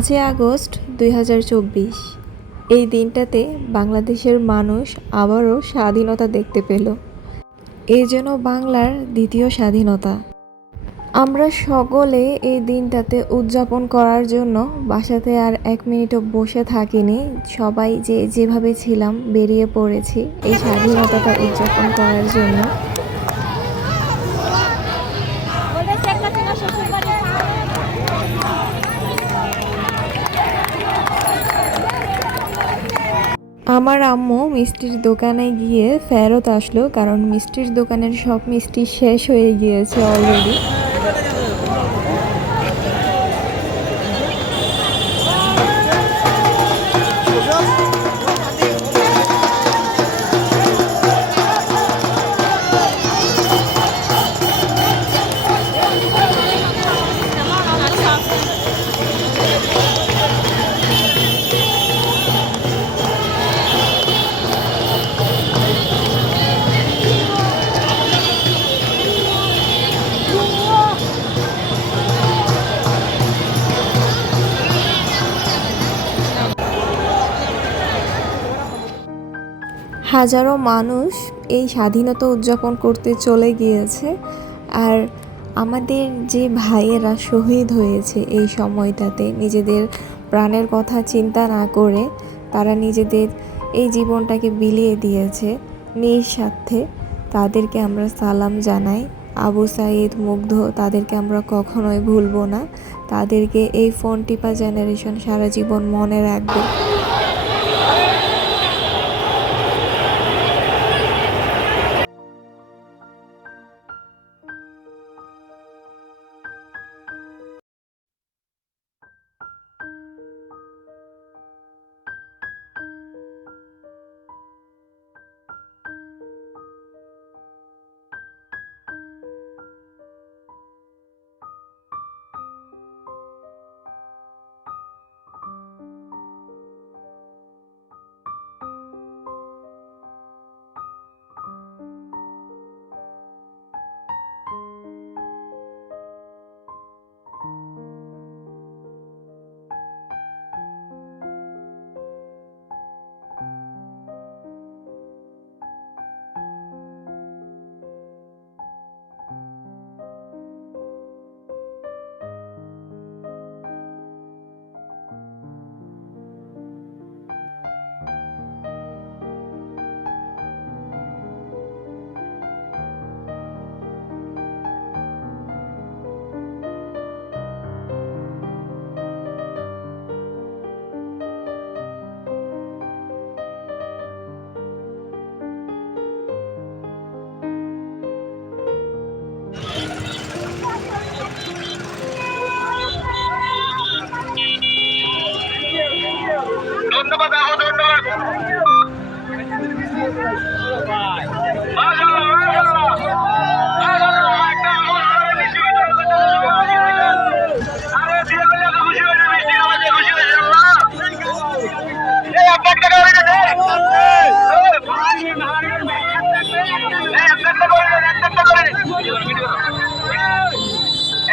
পাঁচই আগস্ট দুই হাজার চব্বিশ। এই দিনটাতে বাংলাদেশের মানুষ আবারও স্বাধীনতা দেখতে পেল। এই যেন বাংলার দ্বিতীয় স্বাধীনতা। আমরা সকলে এই দিনটাতে উদযাপন করার জন্য বাসাতে আর এক মিনিটও বসে থাকিনি। সবাই যে যেভাবে ছিলাম, বেরিয়ে পড়েছি এই স্বাধীনতাটা উদযাপন করার জন্য। আমার আম্মু মিষ্টির দোকানে গিয়ে ফেরত আসলো, কারণ মিষ্টির দোকানের সব মিষ্টি শেষ হয়ে গিয়েছে অলরেডি হাজারো মানুষ এই স্বাধীনতা উদযাপন করতে চলে গিয়েছে আর আমাদের যে ভাইয়েরা শহীদ হয়েছে এই সময়টাতে, নিজেদের প্রাণের কথা চিন্তা না করে তারা নিজেদের এই জীবনটাকে বিলিয়ে দিয়েছে নিঃস্বার্থে তাদেরকে আমরা সালাম জানাই। আবু সাইদ মুগ্ধ, তাদেরকে আমরা কখনোই ভুলবো না। তাদেরকে এই ফোন টিপা জেনারেশন সারা জীবন মনে রাখবে।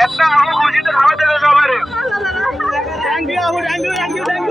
একটা আমল খুশিতে খাওয়াতে হবে সবাই thank you thank you thank you